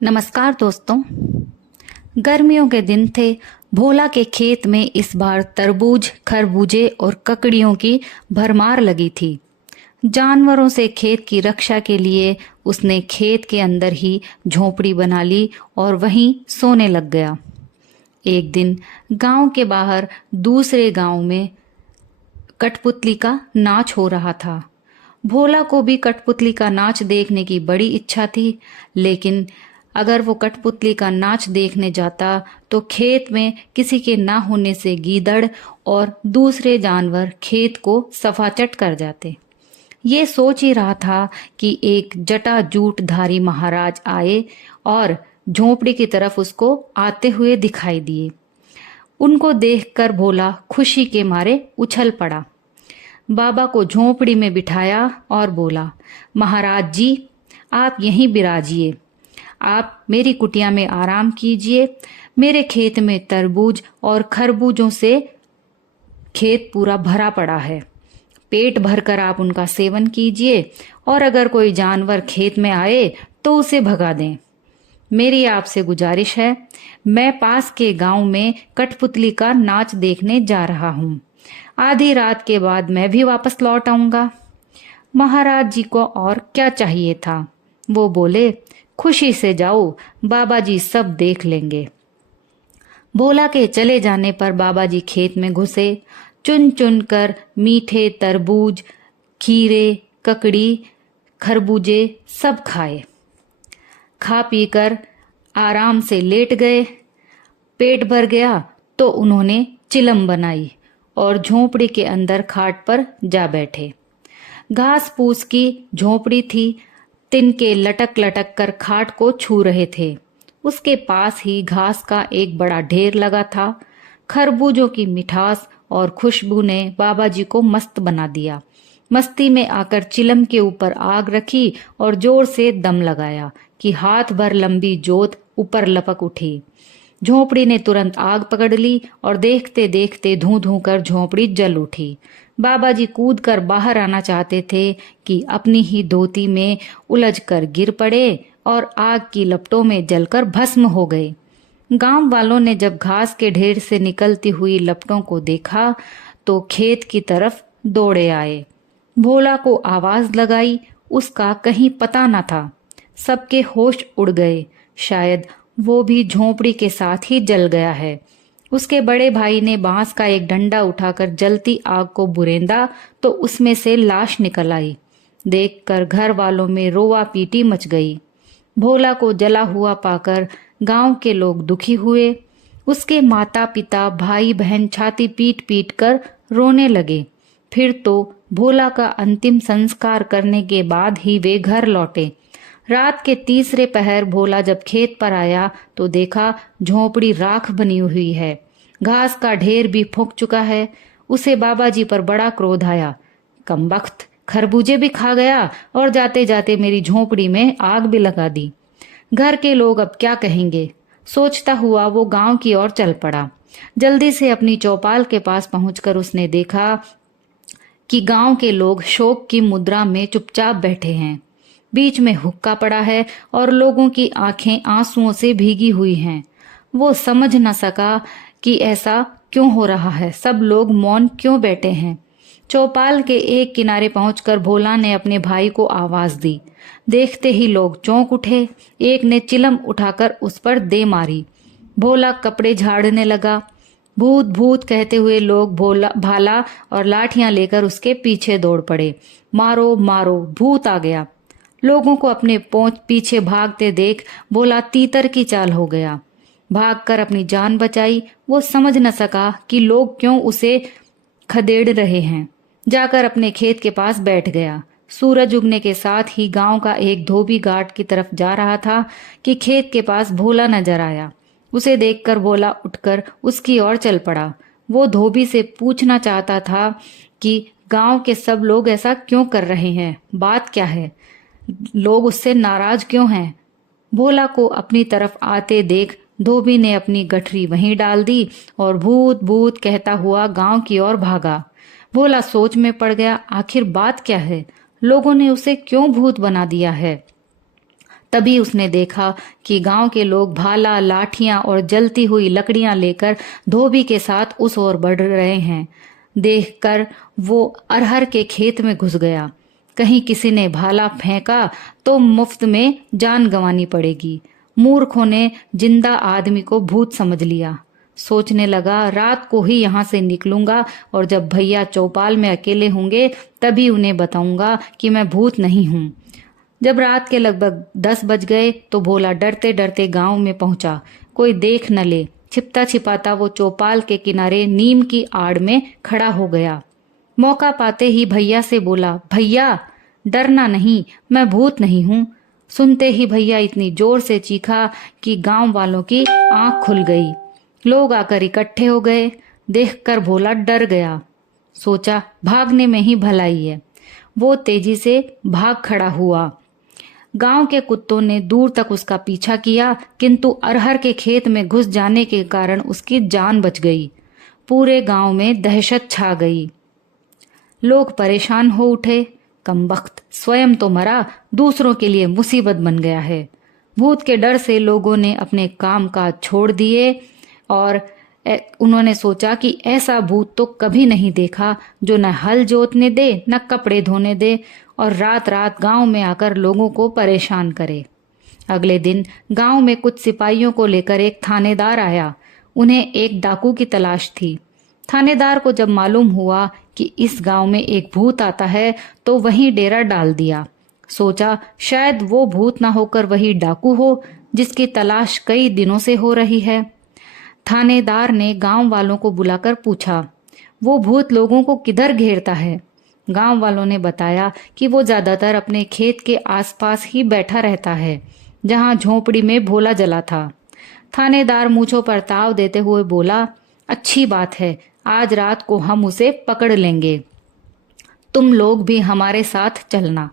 नमस्कार दोस्तों। गर्मियों के दिन थे। भोला के खेत में इस बार तरबूज, खरबूजे और ककड़ियों की भरमार लगी थी। जानवरों से खेत की रक्षा के लिए उसने खेत के अंदर ही झोपड़ी बना ली और वहीं सोने लग गया। एक दिन गांव के बाहर दूसरे गांव में कठपुतली का नाच हो रहा था। भोला को भी कठपुतली का नाच देखने की बड़ी इच्छा थी, लेकिन अगर वो कठपुतली का नाच देखने जाता तो खेत में किसी के ना होने से गीदड़ और दूसरे जानवर खेत को सफाचट कर जाते। ये सोच ही रहा था कि एक जटाजूटधारी महाराज आए और झोपड़ी की तरफ उसको आते हुए दिखाई दिए। उनको देखकर भोला खुशी के मारे उछल पड़ा। बाबा को झोपड़ी में बिठाया और बोला, महाराज जी, आप यहीं बिराजिए। आप मेरी कुटिया में आराम कीजिए। मेरे खेत में तरबूज और खरबूजों से खेत पूरा भरा पड़ा है। पेट भरकर आप उनका सेवन कीजिए और अगर कोई जानवर खेत में आए तो उसे भगा दें। मेरी आपसे गुजारिश है, मैं पास के गांव में कठपुतली का नाच देखने जा रहा हूँ। आधी रात के बाद मैं भी वापस लौट आऊंगा। महाराज जी को और क्या चाहिए था। वो बोले, खुशी से जाओ, बाबा जी सब देख लेंगे। भोला के चले जाने पर बाबा जी खेत में घुसे। चुन चुन कर मीठे तरबूज, खीरे, ककड़ी, खरबूजे सब खाए। खा पी कर आराम से लेट गए। पेट भर गया तो उन्होंने चिलम बनाई और झोपड़ी के अंदर खाट पर जा बैठे। घास फूस की झोपड़ी थी। तिनके लटक लटक कर खाट को छू रहे थे। उसके पास ही घास का एक बड़ा ढेर लगा था। खरबूजों की मिठास और खुशबू ने बाबा जी को मस्त बना दिया। मस्ती में आकर चिलम के ऊपर आग रखी और जोर से दम लगाया कि हाथ भर लंबी जोत ऊपर लपक उठी। झोपड़ी ने तुरंत आग पकड़ ली और देखते देखते धूं धूं कर झोपड़ी जल उठी। बाबा जी कूद कर बाहर आना चाहते थे कि अपनी ही धोती में उलझकर गिर पड़े और आग की लपटों में जलकर भस्म हो गए। गांव वालों ने जब घास के ढेर से निकलती हुई लपटों को देखा तो खेत की तरफ दौड़े आए। भोला को आवाज लगाई, उसका कहीं पता न था। सबके होश उड़ गए। शायद वो भी झोपड़ी के साथ ही जल गया है। उसके बड़े भाई ने बांस का एक डंडा उठाकर जलती आग को बुरेंदा तो उसमें से लाश निकल आई। देखकर घर वालों में रोवा पीटी मच गई। भोला को जला हुआ पाकर गांव के लोग दुखी हुए। उसके माता पिता, भाई बहन छाती पीट पीट कर रोने लगे। फिर तो भोला का अंतिम संस्कार करने के बाद ही वे घर लौटे। रात के तीसरे पहर भोला जब खेत पर आया तो देखा झोपड़ी राख बनी हुई है। घास का ढेर भी फूंक चुका है। उसे बाबा जी पर बड़ा क्रोध आया। कमबख्त, खरबूजे भी खा गया और जाते जाते मेरी झोपड़ी में आग भी लगा दी। घर के लोग अब क्या कहेंगे, सोचता हुआ वो गांव की ओर चल पड़ा। जल्दी से अपनी चौपाल के पास पहुंचकर उसने देखा कि गांव के लोग शोक की मुद्रा में चुपचाप बैठे हैं। बीच में हुक्का पड़ा है और लोगों की आंखें आंसुओं से भीगी हुई हैं। वो समझ न सका कि ऐसा क्यों हो रहा है, सब लोग मौन क्यों बैठे हैं। चौपाल के एक किनारे पहुंचकर भोला ने अपने भाई को आवाज दी। देखते ही लोग चौंक उठे। एक ने चिलम उठाकर उस पर दे मारी। भोला कपड़े झाड़ने लगा। भूत भूत कहते हुए लोग भाला और लाठियां लेकर उसके पीछे दौड़ पड़े। मारो मारो, भूत आ गया। लोगों को अपने पीछे भागते देख भोला तीतर की चाल हो गया। भागकर अपनी जान बचाई। वो समझ न सका कि लोग क्यों उसे खदेड़ रहे हैं। जाकर अपने खेत के पास बैठ गया। सूरज उगने के साथ ही गांव का एक धोबी घाट की तरफ जा रहा था कि खेत के पास भोला नजर आया। उसे देखकर भोला उठकर उसकी ओर चल पड़ा। वो धोबी से पूछना चाहता था कि गांव के सब लोग ऐसा क्यों कर रहे हैं, बात क्या है, लोग उससे नाराज क्यों हैं। भोला को अपनी तरफ आते देख धोबी ने अपनी गठरी वहीं डाल दी और भूत भूत कहता हुआ गांव की ओर भागा। भोला सोच में पड़ गया, आखिर बात क्या है, लोगों ने उसे क्यों भूत बना दिया है। तभी उसने देखा कि गांव के लोग भाला, लाठियां और जलती हुई लकड़ियां लेकर धोबी के साथ उस ओर बढ़ रहे हैं। देखकर वो अरहर के खेत में घुस गया। कहीं किसी ने भाला फेंका तो मुफ्त में जान गंवानी पड़ेगी। मूर्खों ने जिंदा आदमी को भूत समझ लिया। सोचने लगा, रात को ही यहाँ से निकलूंगा और जब भैया चौपाल में अकेले होंगे तभी उन्हें बताऊंगा कि मैं भूत नहीं हूँ। जब रात के लगभग 10 बज गए तो भोला डरते डरते गांव में पहुंचा। कोई देख न ले, छिपता छिपाता वो चौपाल के किनारे नीम की आड़ में खड़ा हो गया। मौका पाते ही भैया से बोला, भैया डरना नहीं, मैं भूत नहीं हूं। सुनते ही भैया इतनी जोर से चीखा कि गांव वालों की आंख खुल गई। लोग आकर इकट्ठे हो गए। देखकर भोला डर गया। सोचा भागने में ही भलाई है। वो तेजी से भाग खड़ा हुआ। गांव के कुत्तों ने दूर तक उसका पीछा किया, किंतु अरहर के खेत में घुस जाने के कारण उसकी जान बच गई। पूरे गांव में दहशत छा गई। लोग परेशान हो उठे। कमबख्त स्वयं तो मरा, दूसरों के लिए मुसीबत बन गया है। भूत के डर से लोगों ने अपने काम काज छोड़ दिए और उन्होंने सोचा कि ऐसा भूत तो कभी नहीं देखा जो न हल जोतने दे, न कपड़े धोने दे और रात रात गांव में आकर लोगों को परेशान करे। अगले दिन गांव में कुछ सिपाहियों को लेकर एक थानेदार आया। उन्हें एक डाकू की तलाश थी। थानेदार को जब मालूम हुआ कि इस गांव में एक भूत आता है तो वहीं डेरा डाल दिया। सोचा शायद वो भूत ना होकर वही डाकू हो जिसकी तलाश कई दिनों से हो रही है। थानेदार ने गांव वालों को बुलाकर पूछा, वो भूत लोगों को किधर घेरता है? गांव वालों ने बताया कि वो ज्यादातर अपने खेत के आसपास ही बैठा रहता है, जहां झोपड़ी में भोला जला था। थानेदार मूंछों पर ताव देते हुए बोला, अच्छी बात है, आज रात को हम उसे पकड़ लेंगे। तुम लोग भी हमारे साथ चलना।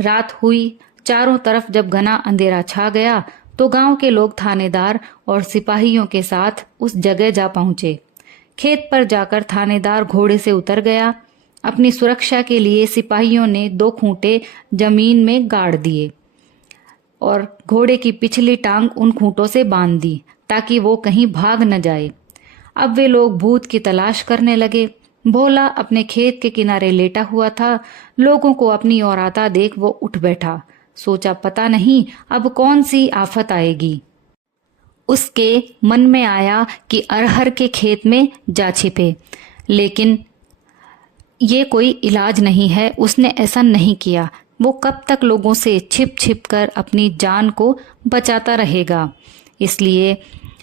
रात हुई। चारों तरफ जब घना अंधेरा छा गया तो गांव के लोग थानेदार और सिपाहियों के साथ उस जगह जा पहुंचे। खेत पर जाकर थानेदार घोड़े से उतर गया। अपनी सुरक्षा के लिए सिपाहियों ने 2 खूंटे जमीन में गाड़ दिए और घोड़े की पिछली टांग उन खूंटों से बांध दी ताकि वो कहीं भाग न जाए। अब वे लोग भूत की तलाश करने लगे। भोला अपने खेत के किनारे लेटा हुआ था। लोगों को अपनी ओर आता देख वो उठ बैठा। सोचा पता नहीं अब कौन सी आफत आएगी। उसके मन में आया कि अरहर के खेत में जा छिपे, लेकिन ये कोई इलाज नहीं है। उसने ऐसा नहीं किया। वो कब तक लोगों से छिप छिप कर अपनी जान को बचाता रहेगा। इसलिए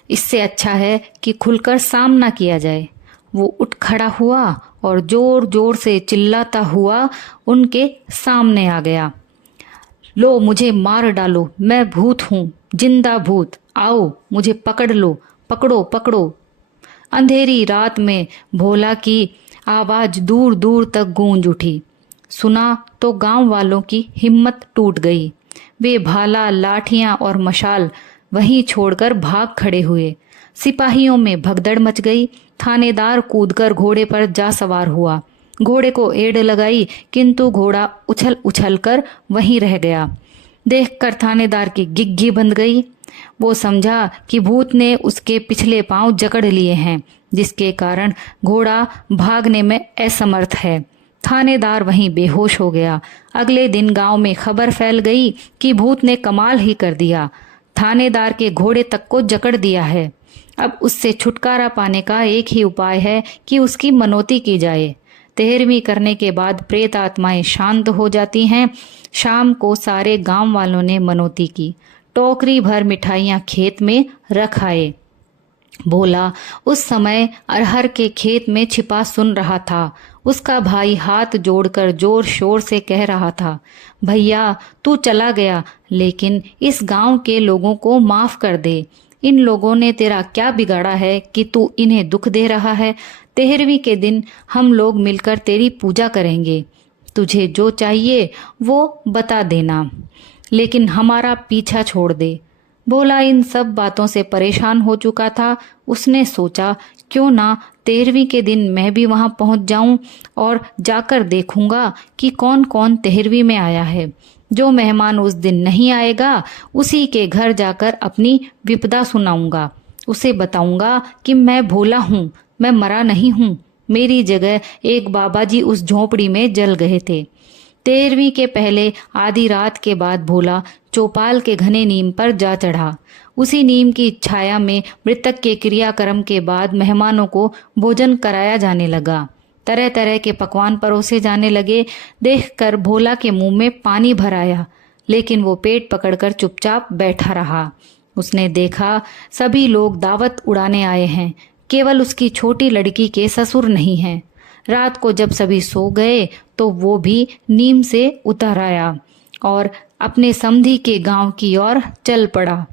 इससे अच्छा है कि खुलकर सामना किया जाए। वो उठ खड़ा हुआ और जोर जोर से चिल्लाता हुआ उनके सामने आ गया। लो मुझे मार डालो, मैं भूत हूँ, जिंदा भूत, आओ मुझे पकड़ लो, पकड़ो पकड़ो। अंधेरी रात में भोला की आवाज दूर दूर तक गूंज उठी। सुना तो गांव वालों की हिम्मत टूट गई। वे भाला, लाठियां और मशाल वहीं छोड़कर भाग खड़े हुए। सिपाहियों में भगदड़ मच गई। थानेदार कूदकर घोड़े पर जा सवार हुआ। घोड़े को एड़ लगाई, किंतु घोड़ा उछल उछल कर वहीं रह गया। देखकर थानेदार की गिग्गी बंध गई। वो समझा कि भूत ने उसके पिछले पांव जकड़ लिए हैं, जिसके कारण घोड़ा भागने में असमर्थ है। थानेदार वहीं बेहोश हो गया। अगले दिन गांव में खबर फैल गई कि भूत ने कमाल ही कर दिया, थानेदार के घोड़े तक को जकड़ दिया है। अब उससे छुटकारा पाने का एक ही उपाय है कि उसकी मनौती की जाए। 13वीं करने के बाद प्रेत आत्माएं शांत हो जाती हैं। शाम को सारे गांव वालों ने मनौती की। टोकरी भर मिठाइयां खेत में रख आए। भोला उस समय अरहर के खेत में छिपा सुन रहा था। उसका भाई हाथ जोड़कर जोर शोर से कह रहा था, भैया तू चला गया, लेकिन इस गांव के लोगों को माफ कर दे। इन लोगों ने तेरा क्या बिगाड़ा है कि तू इन्हें दुख दे रहा है। 13वीं के दिन हम लोग मिलकर तेरी पूजा करेंगे। तुझे जो चाहिए वो बता देना, लेकिन हमारा पीछा छोड़ दे। भोला इन सब बातों से परेशान हो चुका था। उसने सोचा क्यों ना 13वीं के दिन मैं भी वहां पहुंच जाऊं और जाकर देखूंगा कि कौन कौन 13वीं में आया है। जो मेहमान उस दिन नहीं आएगा उसी के घर जाकर अपनी विपदा सुनाऊंगा। उसे बताऊंगा कि मैं भोला हूँ, मैं मरा नहीं हूँ। मेरी जगह एक बाबा जी उस झोपड़ी में जल गए थे। 13वीं के पहले आधी रात के बाद भोला चौपाल के घने नीम पर जा चढ़ा। उसी नीम की छाया में मृतक के क्रियाक्रम के बाद मेहमानों को भोजन कराया जाने लगा। तरह तरह के पकवान परोसे जाने लगे। देखकर भोला के मुंह में पानी भर आया, लेकिन वो पेट पकड़कर चुपचाप बैठा रहा। उसने देखा सभी लोग दावत उड़ाने आए हैं, केवल उसकी छोटी लड़की के ससुर नहीं हैं। रात को जब सभी सो गए तो वो भी नीम से उतर आया और अपने समधी के गांव की ओर चल पड़ा।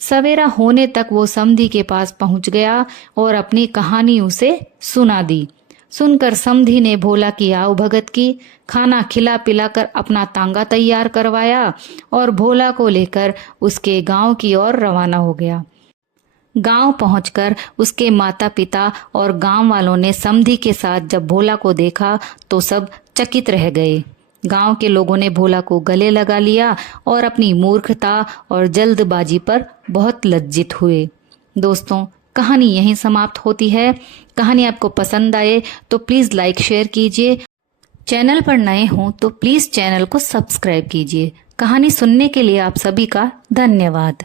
सवेरा होने तक वो समधी के पास पहुंच गया और अपनी कहानी उसे सुना दी। सुनकर समधी ने भोला की आव भगत की, खाना खिला पिलाकर अपना तांगा तैयार करवाया और भोला को लेकर उसके गांव की ओर रवाना हो गया। गांव पहुंचकर उसके माता पिता और गांव वालों ने समधी के साथ जब भोला को देखा तो सब चकित रह गए। गांव के लोगों ने भोला को गले लगा लिया और अपनी मूर्खता और जल्दबाजी पर बहुत लज्जित हुए। दोस्तों, कहानी यहीं समाप्त होती है। कहानी आपको पसंद आए तो प्लीज़ लाइक शेयर कीजिए। चैनल पर नए हों तो प्लीज़ चैनल को सब्सक्राइब कीजिए। कहानी सुनने के लिए आप सभी का धन्यवाद।